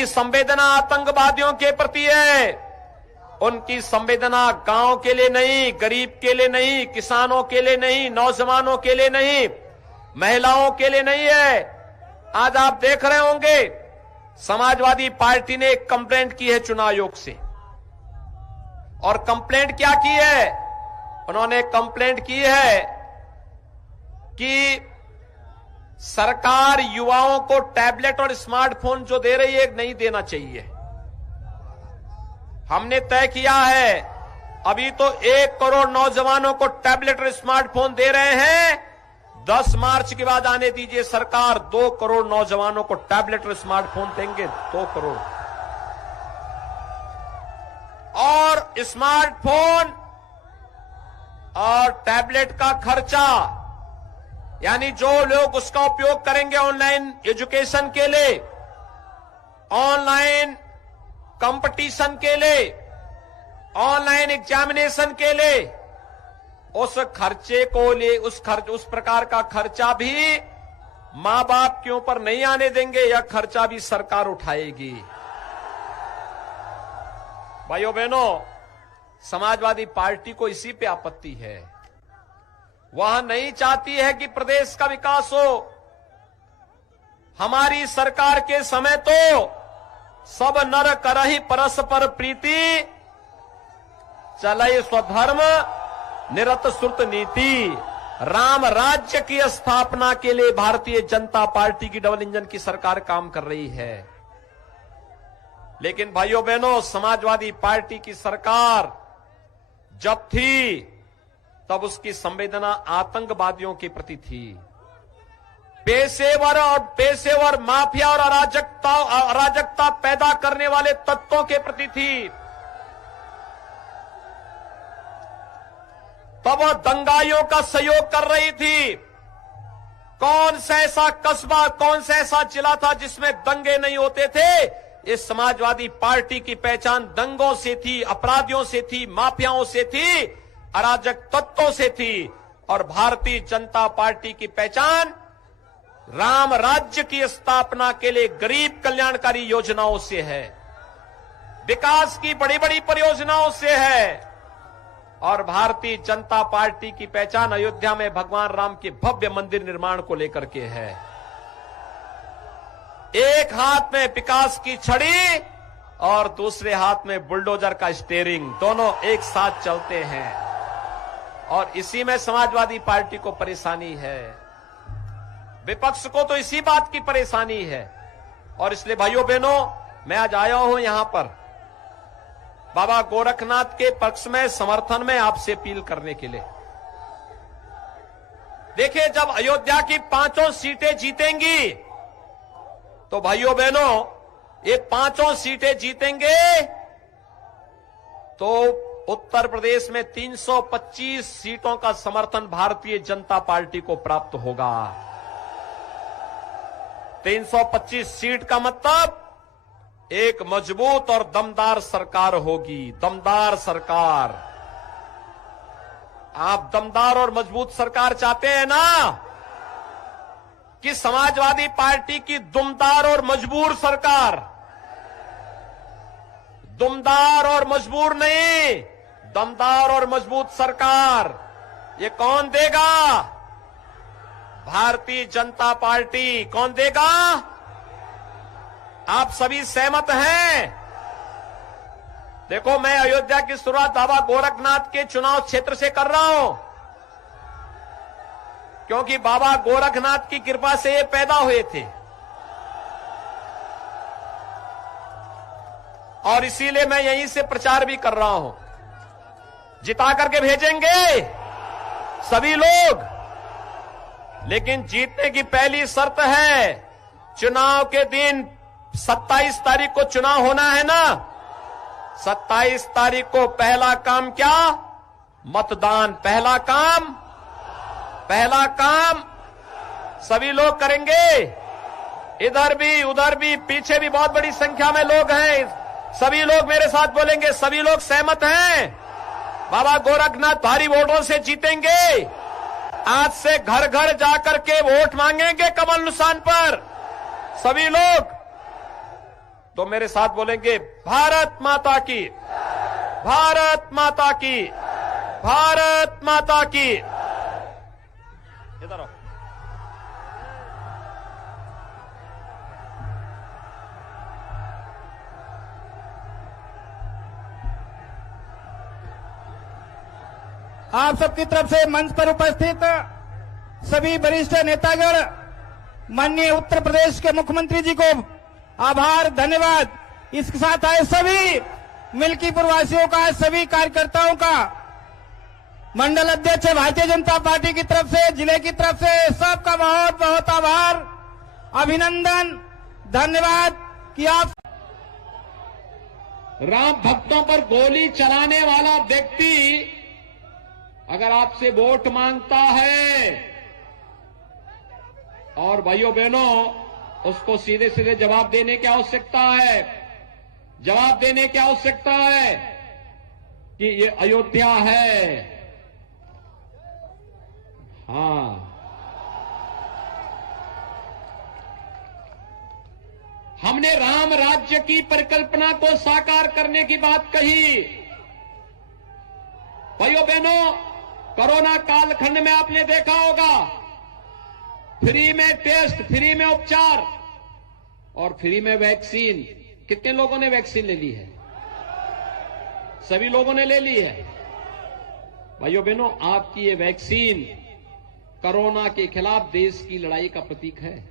उनकी संवेदना आतंकवादियों के प्रति है, उनकी संवेदना गांव के लिए नहीं, गरीब के लिए नहीं, किसानों के लिए नहीं, नौजवानों के लिए नहीं, महिलाओं के लिए नहीं है। आज आप देख रहे होंगे समाजवादी पार्टी ने एक कंप्लेंट की है चुनाव आयोग से, और कंप्लेंट क्या की है? उन्होंने कंप्लेंट की है कि सरकार युवाओं को टैबलेट और स्मार्टफोन जो दे रही है नहीं देना चाहिए। हमने तय किया है, अभी तो 1 करोड़ नौजवानों को टैबलेट और स्मार्टफोन दे रहे हैं, 10 मार्च के बाद आने दीजिए सरकार, 2 करोड़ नौजवानों को टैबलेट और स्मार्टफोन देंगे, 2 करोड़। और स्मार्टफोन और टैबलेट का खर्चा, यानी जो लोग उसका उपयोग करेंगे ऑनलाइन एजुकेशन के लिए, ऑनलाइन कंपटीशन के लिए, ऑनलाइन एग्जामिनेशन के लिए, उस खर्चे को ले उस प्रकार का खर्चा भी मां बाप के ऊपर नहीं आने देंगे, यह खर्चा भी सरकार उठाएगी। भाइयों बहनों, समाजवादी पार्टी को इसी पे आपत्ति है। वह नहीं चाहती है कि प्रदेश का विकास हो। हमारी सरकार के समय तो सब नर करहि परस्पर प्रीति, चलई स्वधर्म निरत श्रुत नीति। राम राज्य की स्थापना के लिए भारतीय जनता पार्टी की डबल इंजन की सरकार काम कर रही है। लेकिन भाइयों बहनों, समाजवादी पार्टी की सरकार जब थी तब उसकी संवेदना आतंकवादियों के प्रति थी, पेशेवर माफिया और अराजकता पैदा करने वाले तत्वों के प्रति थी। तब वह दंगाइयों का सहयोग कर रही थी। कौन सा ऐसा कस्बा, कौन सा ऐसा जिला था जिसमें दंगे नहीं होते थे? इस समाजवादी पार्टी की पहचान दंगों से थी, अपराधियों से थी, माफियाओं से थी, अराजक तत्वों से थी। और भारतीय जनता पार्टी की पहचान राम राज्य की स्थापना के लिए गरीब कल्याणकारी योजनाओं से है, विकास की बड़ी बड़ी परियोजनाओं से है। और भारतीय जनता पार्टी की पहचान अयोध्या में भगवान राम के भव्य मंदिर निर्माण को लेकर के है। एक हाथ में विकास की छड़ी और दूसरे हाथ में बुलडोजर का स्टीयरिंग, दोनों एक साथ चलते हैं। और इसी में समाजवादी पार्टी को परेशानी है, विपक्ष को तो इसी बात की परेशानी है। और इसलिए भाइयों बहनों, मैं आज आया हूं यहां पर बाबा गोरखनाथ के पक्ष में, समर्थन में आपसे अपील करने के लिए। देखिए, जब अयोध्या की 5 सीटें जीतेंगी तो भाइयों बहनों, ये 5 सीटें जीतेंगे तो उत्तर प्रदेश में 325 सीटों का समर्थन भारतीय जनता पार्टी को प्राप्त होगा। 325 सीट का मतलब एक मजबूत और दमदार सरकार होगी। दमदार सरकार, आप दमदार और मजबूत सरकार चाहते हैं ना? कि समाजवादी पार्टी की दुमदार और मजबूर सरकार, दुमदार और मजबूर नहीं, दमदार और मजबूत सरकार, ये कौन देगा? भारतीय जनता पार्टी। कौन देगा? आप सभी सहमत हैं? देखो, मैं अयोध्या की शुरुआत बाबा गोरखनाथ के चुनाव क्षेत्र से कर रहा हूं, क्योंकि बाबा गोरखनाथ की कृपा से ये पैदा हुए थे। और इसीलिए मैं यहीं से प्रचार भी कर रहा हूं। जिता करके भेजेंगे सभी लोग, लेकिन जीतने की पहली शर्त है, चुनाव के दिन 27 तारीख को चुनाव होना है ना? 27 तारीख को पहला काम क्या? मतदान। पहला काम सभी लोग करेंगे, इधर भी उधर भी, पीछे भी बहुत बड़ी संख्या में लोग हैं। सभी लोग मेरे साथ बोलेंगे, सभी लोग सहमत हैं? बाबा गोरखनाथ भारी वोटों से जीतेंगे। आज से घर घर जाकर के वोट मांगेंगे कमल निशान पर सभी लोग। तो मेरे साथ बोलेंगे, भारत माता की, भारत माता की, भारत माता की। इधर आओ। आप सबकी तरफ से मंच पर उपस्थित सभी वरिष्ठ नेतागण, माननीय उत्तर प्रदेश के मुख्यमंत्री जी को आभार, धन्यवाद। इसके साथ आए सभी मिल्कीपुर वासियों का, सभी कार्यकर्ताओं का, मंडल अध्यक्ष भारतीय जनता पार्टी की तरफ से, जिले की तरफ से सबका बहुत बहुत आभार, अभिनंदन, धन्यवाद कि आप। राम भक्तों पर गोली चलाने वाला व्यक्ति अगर आपसे वोट मांगता है, और भाइयों बहनों, उसको सीधे सीधे जवाब देने की आवश्यकता है। जवाब देने की आवश्यकता है कि ये अयोध्या है। हां, हमने राम राज्य की परिकल्पना को साकार करने की बात कही। भाइयों बहनों, कोरोना कालखंड में आपने देखा होगा, फ्री में टेस्ट, फ्री में उपचार और फ्री में वैक्सीन। कितने लोगों ने वैक्सीन ले ली है? सभी लोगों ने ले ली है। भाइयों बहनों, आपकी ये वैक्सीन कोरोना के खिलाफ देश की लड़ाई का प्रतीक है।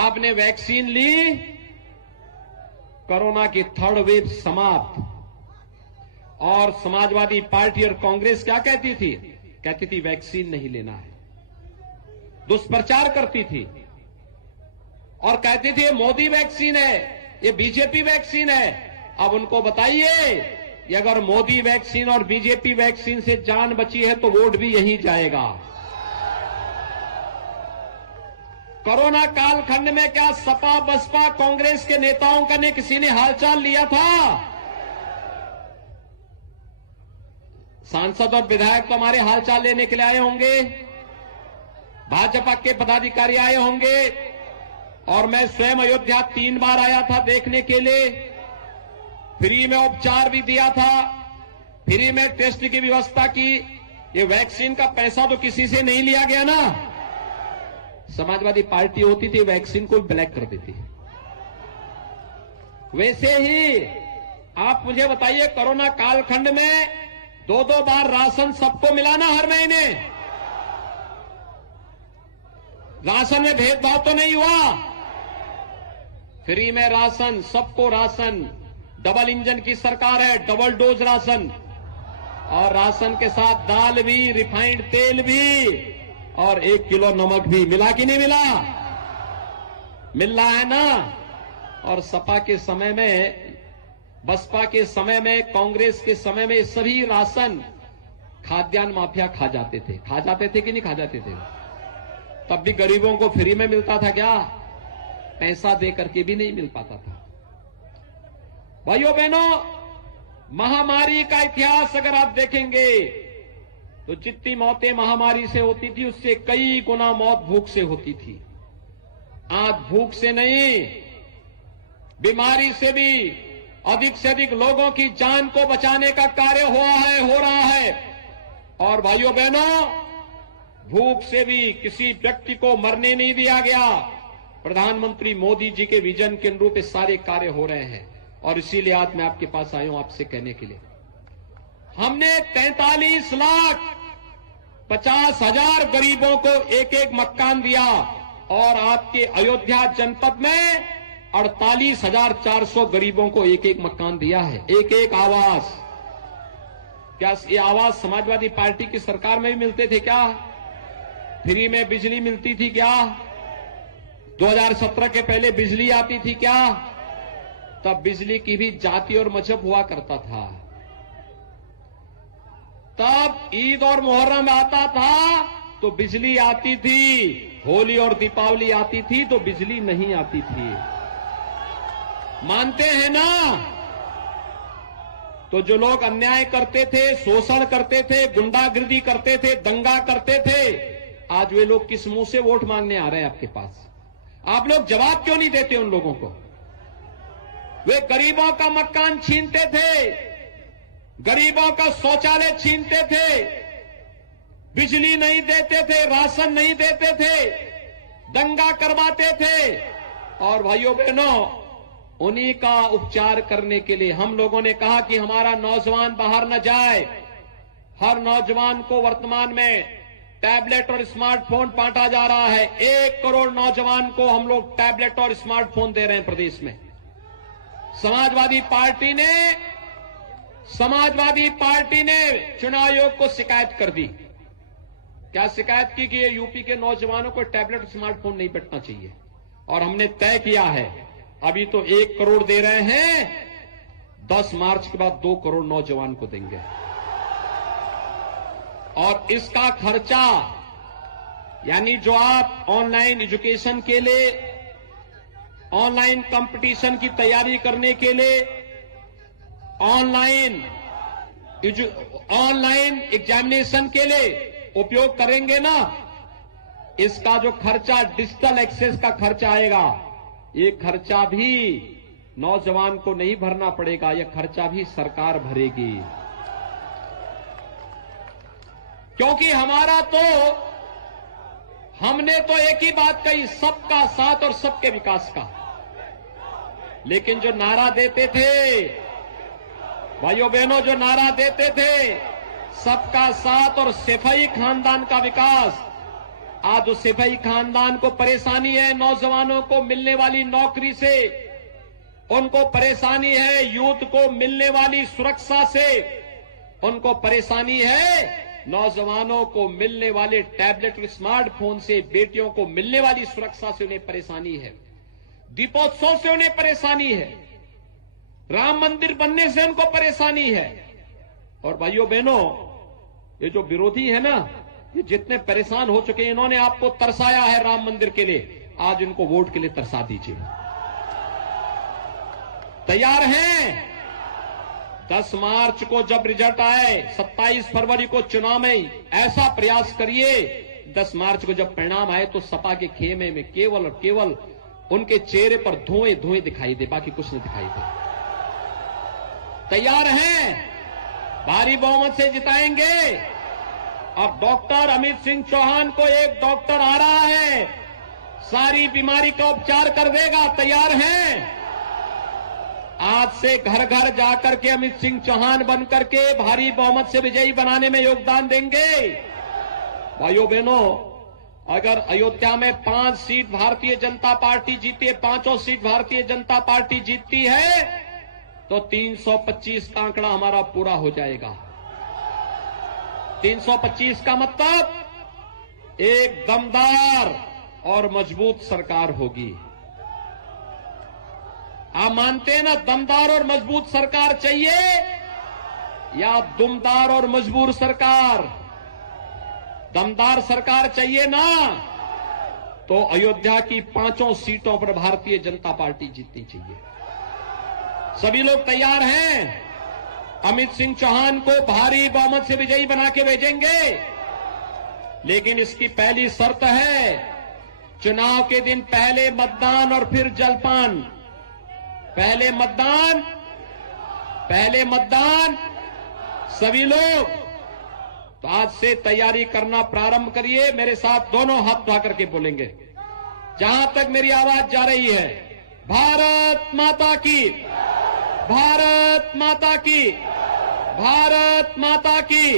आपने वैक्सीन ली, कोरोना की थर्ड वेव समाप्त। और समाजवादी पार्टी और कांग्रेस क्या कहती थी? कहती थी वैक्सीन नहीं लेना है, दुष्प्रचार करती थी और कहती थी ये मोदी वैक्सीन है, ये बीजेपी वैक्सीन है। अब उनको बताइए कि अगर मोदी वैक्सीन और बीजेपी वैक्सीन से जान बची है तो वोट भी यहीं जाएगा। कोरोना कालखंड में क्या सपा, बसपा, कांग्रेस के नेताओं का ने किसी ने हालचाल लिया था? सांसद और विधायक तो हमारे हालचाल लेने के लिए आए होंगे, भाजपा के पदाधिकारी आए होंगे, और मैं स्वयं अयोध्या 3 बार आया था देखने के लिए। फ्री में उपचार भी दिया था, फ्री में टेस्ट की व्यवस्था की। ये वैक्सीन का पैसा तो किसी से नहीं लिया गया ना। समाजवादी पार्टी होती थी, वैक्सीन को ब्लैक कर देती। वैसे ही आप मुझे बताइए, कोरोना कालखंड में 2-2 बार राशन सबको मिला ना हर महीने? राशन में भेदभाव तो नहीं हुआ? फ्री में राशन, सबको राशन। डबल इंजन की सरकार है, डबल डोज राशन, और राशन के साथ दाल भी, रिफाइंड तेल भी, और 1 किलो नमक भी। मिला कि नहीं मिला? मिल रहा है ना। और सपा के समय में, बसपा के समय में, कांग्रेस के समय में सभी राशन खाद्यान्न माफिया खा जाते थे। खा जाते थे कि नहीं खा जाते थे? तब भी गरीबों को फ्री में मिलता था क्या? पैसा दे करके भी नहीं मिल पाता था। भाइयों बहनों, महामारी का इतिहास अगर आप देखेंगे तो जितनी मौतें महामारी से होती थी, उससे कई गुना मौत भूख से होती थी। आज भूख से नहीं, बीमारी से भी अधिक से अधिक लोगों की जान को बचाने का कार्य हो रहा है। और भाइयों बहनों, भूख से भी किसी व्यक्ति को मरने नहीं दिया गया। प्रधानमंत्री मोदी जी के विजन के अनुरूप ये सारे कार्य हो रहे हैं, और इसीलिए आज मैं आपके पास आया हूं आपसे कहने के लिए। हमने 43,50,000 गरीबों को एक एक मकान दिया, और आपके अयोध्या जनपद में 48,400 गरीबों को एक एक मकान दिया है, एक एक आवास। क्या ये आवास समाजवादी पार्टी की सरकार में भी मिलते थे क्या? फ्री में बिजली मिलती थी क्या? 2017 के पहले बिजली आती थी क्या? तब बिजली की भी जाति और मजहब हुआ करता था। तब ईद और मुहर्रम आता था तो बिजली आती थी, होली और दीपावली आती थी तो बिजली नहीं आती थी। मानते हैं ना? तो जो लोग अन्याय करते थे, शोषण करते थे, गुंडागिर्दी करते थे, दंगा करते थे, आज वे लोग किस मुंह से वोट मांगने आ रहे हैं आपके पास? आप लोग जवाब क्यों नहीं देते उन लोगों को? वे गरीबों का मकान छीनते थे, गरीबों का शौचालय छीनते थे, बिजली नहीं देते थे, राशन नहीं देते थे, दंगा करवाते थे। और भाइयों बहनों, उन्हीं का उपचार करने के लिए हम लोगों ने कहा कि हमारा नौजवान बाहर न जाए। हर नौजवान को वर्तमान में टैबलेट और स्मार्टफोन बांटा जा रहा है। 1 करोड़ नौजवान को हम लोग टैबलेट और स्मार्टफोन दे रहे हैं प्रदेश में। समाजवादी पार्टी ने चुनाव आयोग को शिकायत कर दी। क्या शिकायत की कि ये यूपी के नौजवानों को टैबलेट स्मार्टफोन नहीं बंटना चाहिए। और हमने तय किया है, अभी तो 1 करोड़ दे रहे हैं, 10 मार्च के बाद 2 करोड़ नौजवान को देंगे। और इसका खर्चा, यानी जो आप ऑनलाइन एजुकेशन के लिए, ऑनलाइन कंपटीशन की तैयारी करने के लिए, ऑनलाइन एग्जामिनेशन के लिए उपयोग करेंगे ना, इसका जो खर्चा, डिजिटल एक्सेस का खर्चा आएगा, ये खर्चा भी नौजवान को नहीं भरना पड़ेगा, यह खर्चा भी सरकार भरेगी। क्योंकि हमने तो एक ही बात कही, सबका साथ और सबके विकास का। लेकिन जो नारा देते थे भाइयों बहनों, जो नारा देते थे सबका साथ और सैफई खानदान का विकास, आज उस सैफई खानदान को परेशानी है नौजवानों को मिलने वाली नौकरी से, उनको परेशानी है यूथ को मिलने वाली सुरक्षा से, उनको परेशानी है नौजवानों को मिलने वाले टैबलेट और स्मार्टफोन से, बेटियों को मिलने वाली सुरक्षा से उन्हें परेशानी है, दीपोत्सव से उन्हें परेशानी है, राम मंदिर बनने से उनको परेशानी है। और भाइयों बहनों, ये जो विरोधी है ना, ये जितने परेशान हो चुके हैं, इन्होंने आपको तरसाया है राम मंदिर के लिए, आज इनको वोट के लिए तरसा दीजिए। तैयार हैं? 10 मार्च को जब रिजल्ट आए, 27 फरवरी को चुनाव में ऐसा प्रयास करिए, 10 मार्च को जब परिणाम आए तो सपा के खेमे में केवल और केवल उनके चेहरे पर धुएं धुएं दिखाई दे, बाकी कुछ नहीं दिखाई दे। तैयार हैं? भारी बहुमत से जिताएंगे। अब डॉक्टर अमित सिंह चौहान को एक डॉक्टर आ रहा है, सारी बीमारी का उपचार कर देगा। तैयार हैं? आज से घर घर जाकर के अमित सिंह चौहान बनकर के भारी बहुमत से विजयी बनाने में योगदान देंगे। भाइयों बहनों, अगर अयोध्या में 5 सीट भारतीय जनता पार्टी जीती है, 5 सीट भारतीय जनता पार्टी जीतती है, तो 325 का आंकड़ा हमारा पूरा हो जाएगा। 325 का मतलब एक दमदार और मजबूत सरकार होगी। आप मानते हैं ना, दमदार और मजबूत सरकार चाहिए या दुमदार और मजबूर सरकार? दमदार सरकार चाहिए ना, तो अयोध्या की 5 सीटों पर भारतीय जनता पार्टी जीतनी चाहिए। सभी लोग तैयार हैं? अमित सिंह चौहान को भारी बहुमत से विजयी बना के भेजेंगे। लेकिन इसकी पहली शर्त है, चुनाव के दिन पहले मतदान और फिर जलपान। पहले मतदान सभी लोग। तो आज से तैयारी करना प्रारंभ करिए। मेरे साथ दोनों हाथ उठा करके बोलेंगे। जहां तक मेरी आवाज जा रही है, भारत माता की, भारत माता की, भारत माता की,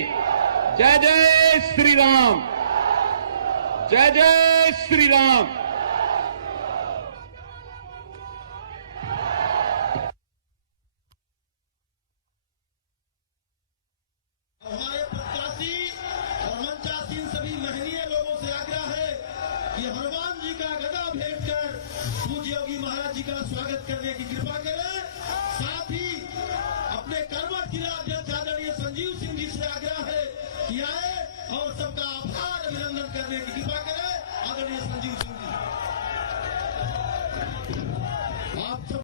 जय जय श्री राम, जय जय श्री राम। हमारे प्रत्याशी और मंचासीन सभी महनीय लोगों से आग्रह है कि हनुमान जी का गदा भेंट कर पूज्य योगी महाराज जी का स्वागत करने की कृपा करें। साथ ही अपने कर्मठ जिला अध्यक्ष आदरणीय संजीव सिंह जी से आग्रह है कि आए और सबका आभार अभिनंदन करने की कृपा करें। आदरणीय संजीव सिंह जी, आप सब